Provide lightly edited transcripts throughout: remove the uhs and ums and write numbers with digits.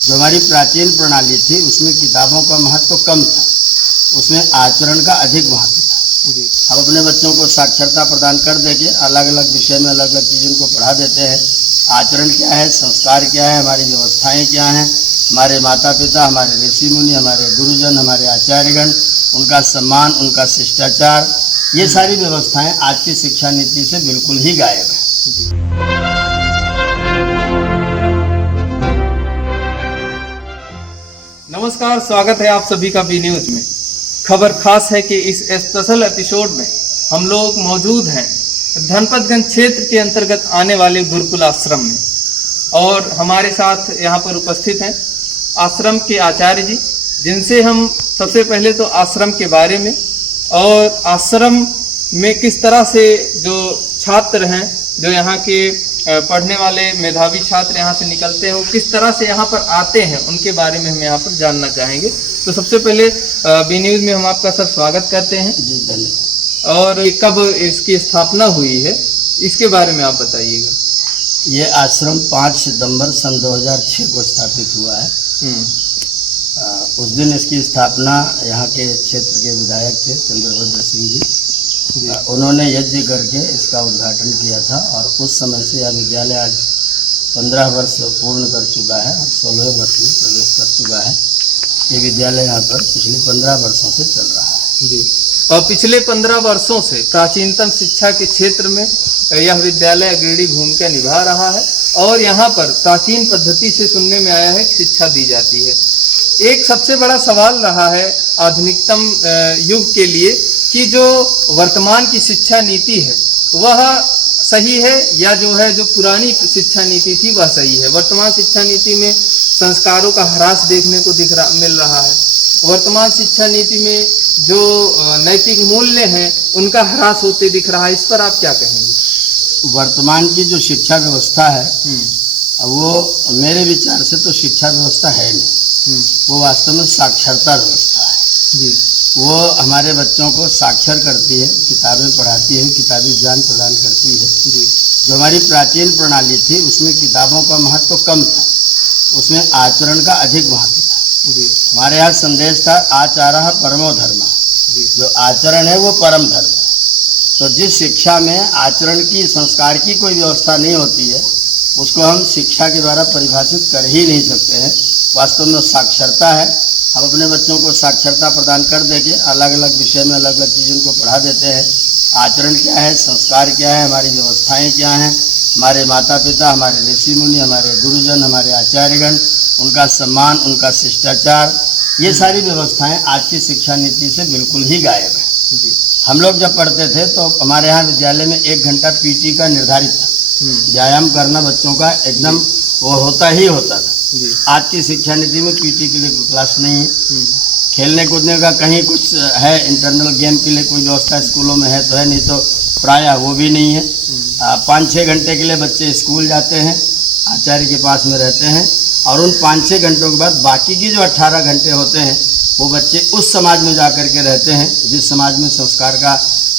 जो हमारी प्राचीन प्रणाली थी उसमें किताबों का महत्व कम था, उसमें आचरण का अधिक महत्व था। हम अपने बच्चों को साक्षरता प्रदान कर देके अलग अलग विषय में अलग अलग चीज़ों को पढ़ा देते हैं। आचरण क्या है, संस्कार क्या है, हमारी व्यवस्थाएं क्या हैं, हमारे माता पिता, हमारे ऋषि मुनि, हमारे गुरुजन, हमारे आचार्यगण, उनका सम्मान, उनका शिष्टाचार, ये सारी व्यवस्थाएं आज की शिक्षा नीति से बिल्कुल ही गायब है। नमस्कार, स्वागत है आप सभी का बी न्यूज में। खबर खास है कि इस स्पेशल एपिसोड में हम लोग मौजूद हैं धनपतगंज क्षेत्र के अंतर्गत आने वाले गुरुकुल आश्रम में, और हमारे साथ यहाँ पर उपस्थित हैं आश्रम के आचार्य जी, जिनसे हम सबसे पहले तो आश्रम के बारे में और आश्रम में किस तरह से जो छात्र हैं, जो यहाँ के पढ़ने वाले मेधावी छात्र यहाँ से निकलते हैं, वो किस तरह से यहाँ पर आते हैं, उनके बारे में हम यहाँ पर जानना चाहेंगे। तो सबसे पहले बी न्यूज में हम आपका सर स्वागत करते हैं जी, धन्यवाद। और कब इसकी स्थापना हुई है, इसके बारे में आप बताइएगा। ये आश्रम 5 सितंबर सन 2006 को स्थापित हुआ है। उस दिन इसकी स्थापना यहाँ के क्षेत्र के विधायक थे चंद्रभद्र सिंह जी, उन्होंने यज्ञ करके इसका उद्घाटन किया था। और उस समय से यह विद्यालय आज 15 वर्ष पूर्ण कर चुका है और 16वें वर्ष में प्रवेश कर चुका है। ये विद्यालय यहाँ पर पिछले 15 वर्षों से चल रहा है जी। और पिछले 15 वर्षों से प्राचीनतम शिक्षा के क्षेत्र में यह विद्यालय अग्रणी भूमिका निभा रहा है, और यहाँ पर प्राचीन पद्धति से सुनने में आया है कि शिक्षा दी जाती है। एक सबसे बड़ा सवाल रहा है आधुनिकतम युग के लिए कि जो वर्तमान की शिक्षा नीति है वह सही है या जो पुरानी शिक्षा नीति थी वह सही है। वर्तमान शिक्षा नीति में संस्कारों का ह्रास देखने को मिल रहा है। वर्तमान शिक्षा नीति में जो नैतिक मूल्य हैं उनका ह्रास होते दिख रहा है। इस पर आप क्या कहेंगे? वर्तमान की जो शिक्षा व्यवस्था है वो मेरे विचार से तो शिक्षा व्यवस्था है नहीं, वो वास्तव में साक्षरता व्यवस्था है जी। वो हमारे बच्चों को साक्षर करती है, किताबें पढ़ाती है, किताबी ज्ञान प्रदान करती है जी। जो हमारी प्राचीन प्रणाली थी उसमें किताबों का महत्व कम था, उसमें आचरण का अधिक महत्व था जी। हमारे यहाँ संदेश था आचारः परमो धर्मः, जो आचरण है वो परम धर्म है। तो जिस शिक्षा में आचरण की, संस्कार की कोई व्यवस्था नहीं होती है उसको हम शिक्षा के द्वारा परिभाषित कर ही नहीं सकते हैं। वास्तव में साक्षरता है। हम अपने बच्चों को साक्षरता प्रदान कर देके अलग अलग विषय में अलग अलग चीज़ों को पढ़ा देते हैं। आचरण क्या है, संस्कार क्या है, हमारी व्यवस्थाएं क्या हैं, हमारे माता पिता, हमारे ऋषि मुनि, हमारे गुरुजन, हमारे आचार्यगण, उनका सम्मान, उनका शिष्टाचार, ये सारी व्यवस्थाएं आज की शिक्षा नीति से बिल्कुल ही गायब है जी। हम लोग जब पढ़ते थे तो हमारे यहाँ विद्यालय में 1 घंटा पीटी का निर्धारित था, व्यायाम करना बच्चों का एकदम वो होता ही होता था जी। आज की शिक्षा नीति में पीटी के लिए कोई क्लास नहीं है, खेलने कूदने का कहीं कुछ है, इंटरनल गेम के लिए कोई व्यवस्था स्कूलों में है तो है, नहीं तो प्रायः वो भी नहीं है। 5-6 घंटे के लिए बच्चे स्कूल जाते हैं, आचार्य के पास में रहते हैं, और उन 5-6 घंटों के बाद बाकी की जो 18 घंटे होते हैं वो बच्चे उस समाज में जा कर के रहते हैं जिस समाज में संस्कार का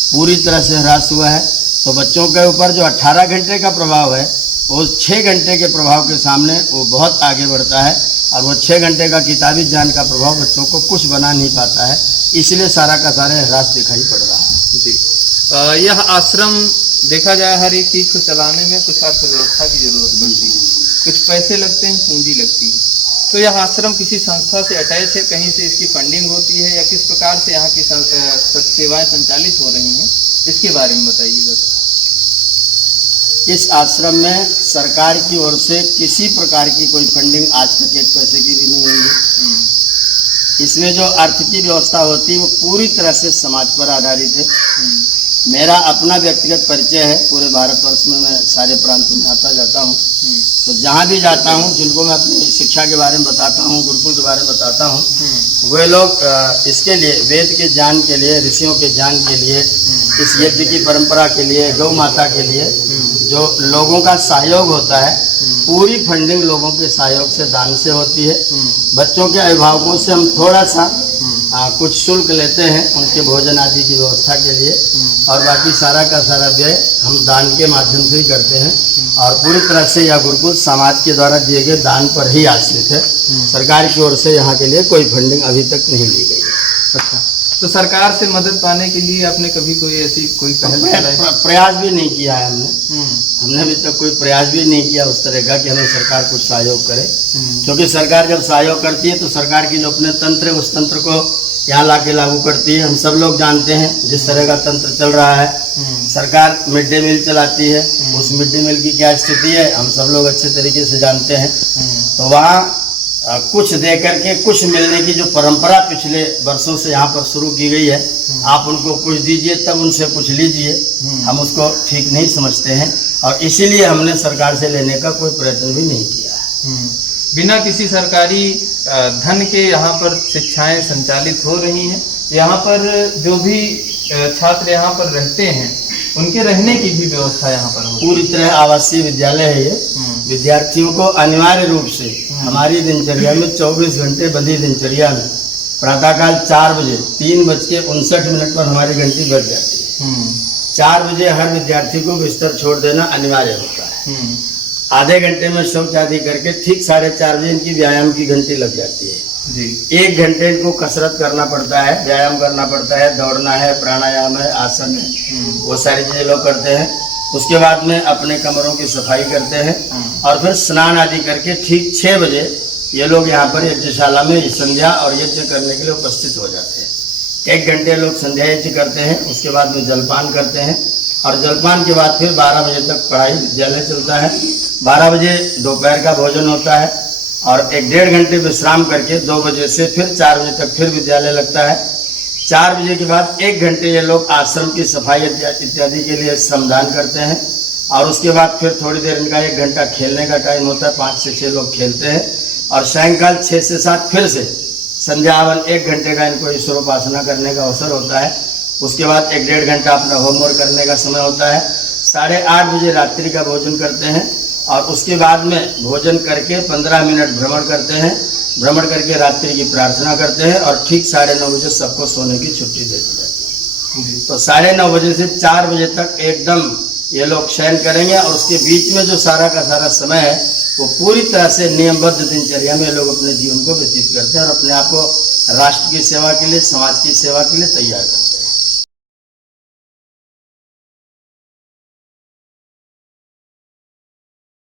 पूरी तरह से ह्रास हुआ है। तो बच्चों के ऊपर जो 18 घंटे का प्रभाव है वो 6 घंटे के प्रभाव के सामने वो बहुत आगे बढ़ता है, और वो 6 घंटे का किताबी ज्ञान का प्रभाव बच्चों को कुछ बना नहीं पाता है, इसलिए सारा का सारा ह्रास दिखाई पड़ रहा है जी। यह आश्रम देखा जाए हर एक चीज़ को चलाने में कुछ अर्थव्यवस्था की जरूरत पड़ती है, कुछ पैसे लगते हैं, पूंजी लगती है। तो यह आश्रम किसी संस्था से अटैच है, कहीं से इसकी फंडिंग होती है, या किस प्रकार से यहाँ की सेवाएं संचालित हो रही हैं, इसके बारे में बताइएगा। इस आश्रम में सरकार की ओर से किसी प्रकार की कोई फंडिंग आज तक 1 पैसे की भी नहीं हुई है। इसमें जो अर्थ की व्यवस्था होती है वो पूरी तरह से समाज पर आधारित है। मेरा अपना व्यक्तिगत परिचय है, पूरे भारतवर्ष में मैं सारे प्रांतों में आता जाता हूँ, तो जहाँ भी जाता हूँ जिनको मैं अपनी शिक्षा के बारे में बताता हूँ, गुरुकुल के बारे में बताता हूँ, वे लोग इसके लिए, वेद के ज्ञान के लिए, ऋषियों के ज्ञान के लिए, इस यज्ञ की परंपरा के लिए, गौ माता के लिए जो लोगों का सहयोग होता है, पूरी फंडिंग लोगों के सहयोग से, दान से होती है। बच्चों के अभिभावकों से हम थोड़ा सा कुछ शुल्क लेते हैं उनके भोजन आदि की व्यवस्था के लिए, और बाकी सारा का सारा व्यय हम दान के माध्यम से ही करते हैं। और पूरी तरह से यह गुरुकुल समाज के द्वारा दिए गए दान पर ही आश्रित है। सरकार की ओर से यहाँ के लिए कोई फंडिंग अभी तक नहीं ली गई है। अच्छा, तो सरकार से मदद पाने के लिए आपने कभी कोई ऐसी कोई पहल चलाई? प्रयास भी नहीं किया है हमने अभी तक कोई प्रयास भी नहीं किया उस तरह का कि हमें सरकार कुछ सहयोग करे, क्योंकि सरकार जब सहयोग करती है तो सरकार की जो अपने तंत्र है उस तंत्र को यहाँ लाके लागू करती है। हम सब लोग जानते हैं जिस तरह का तंत्र चल रहा है। सरकार मिड डे मील चलाती है, उस मिड डे मील की क्या स्थिति है हम सब लोग अच्छे तरीके से जानते हैं। तो वहाँ कुछ दे करके कुछ मिलने की जो परंपरा पिछले वर्षों से यहाँ पर शुरू की गई है, आप उनको कुछ दीजिए तब उनसे कुछ लीजिए, हम उसको ठीक नहीं समझते हैं और इसीलिए हमने सरकार से लेने का कोई प्रयत्न भी नहीं किया है। बिना किसी सरकारी धन के यहाँ पर शिक्षाएं संचालित हो रही हैं। यहाँ पर जो भी छात्र यहाँ पर रहते हैं उनके रहने की भी व्यवस्था यहाँ पर हो, पूरी तरह आवासीय विद्यालय है ये। विद्यार्थियों को अनिवार्य रूप से हमारी दिनचर्या में 24 घंटे बंधी दिनचर्या में प्रातःकाल 4 बजे 3:59 पर हमारी घंटी बज जाती है। 4 बजे हर विद्यार्थी को बिस्तर छोड़ देना अनिवार्य होता है। आधे घंटे में शौच आदि करके ठीक 4:30 बजे इनकी व्यायाम की घंटी लग जाती है जी। 1 घंटे इनको कसरत करना पड़ता है, व्यायाम करना पड़ता है, दौड़ना है, प्राणायाम है, आसन है, वो सारी चीजें लोग करते हैं। उसके बाद में अपने कमरों की सफाई करते हैं और फिर स्नान आदि करके ठीक 6 बजे ये लोग यहाँ पर यज्ञशाला में संध्या और यज्ञ करने के लिए उपस्थित हो जाते हैं। 1 घंटे लोग संध्या यज्ञ करते हैं, उसके बाद में जलपान करते हैं और जलपान के बाद फिर 12 बजे तक पढ़ाई विद्यालय चलता है। 12 बजे दोपहर का भोजन होता है और 1-1.5 घंटे विश्राम करके 2 बजे से फिर 4 बजे तक फिर विद्यालय लगता है। 4 बजे के बाद 1 घंटे ये लोग आश्रम की सफाई इत्यादि के लिए श्रमदान करते हैं और उसके बाद फिर थोड़ी देर इनका 1 घंटा खेलने का टाइम होता है। 5 से 6 लोग खेलते हैं और सायंकाल 6 से 7 फिर से संध्यावन 1 घंटे का इनको ईश्वरोपासना करने का अवसर होता है। उसके बाद 1-1.5 घंटा अपना होमवर्क करने का समय होता है। 8:30 बजे रात्रि का भोजन करते हैं और उसके बाद में भोजन करके 15 मिनट भ्रमण करते हैं। भ्रमण करके रात्रि की प्रार्थना करते हैं और ठीक 9:30 बजे सबको सोने की छुट्टी दे दी जाती है। तो 9:30 बजे से 4 बजे तक एकदम ये लोग शयन करेंगे और उसके बीच में जो सारा का सारा समय है वो पूरी तरह से नियमबद्ध दिनचर्या में लोग अपने जीवन को व्यतीत करते हैं और अपने आप को राष्ट्र की सेवा के लिए, समाज की सेवा के लिए तैयार करते हैं।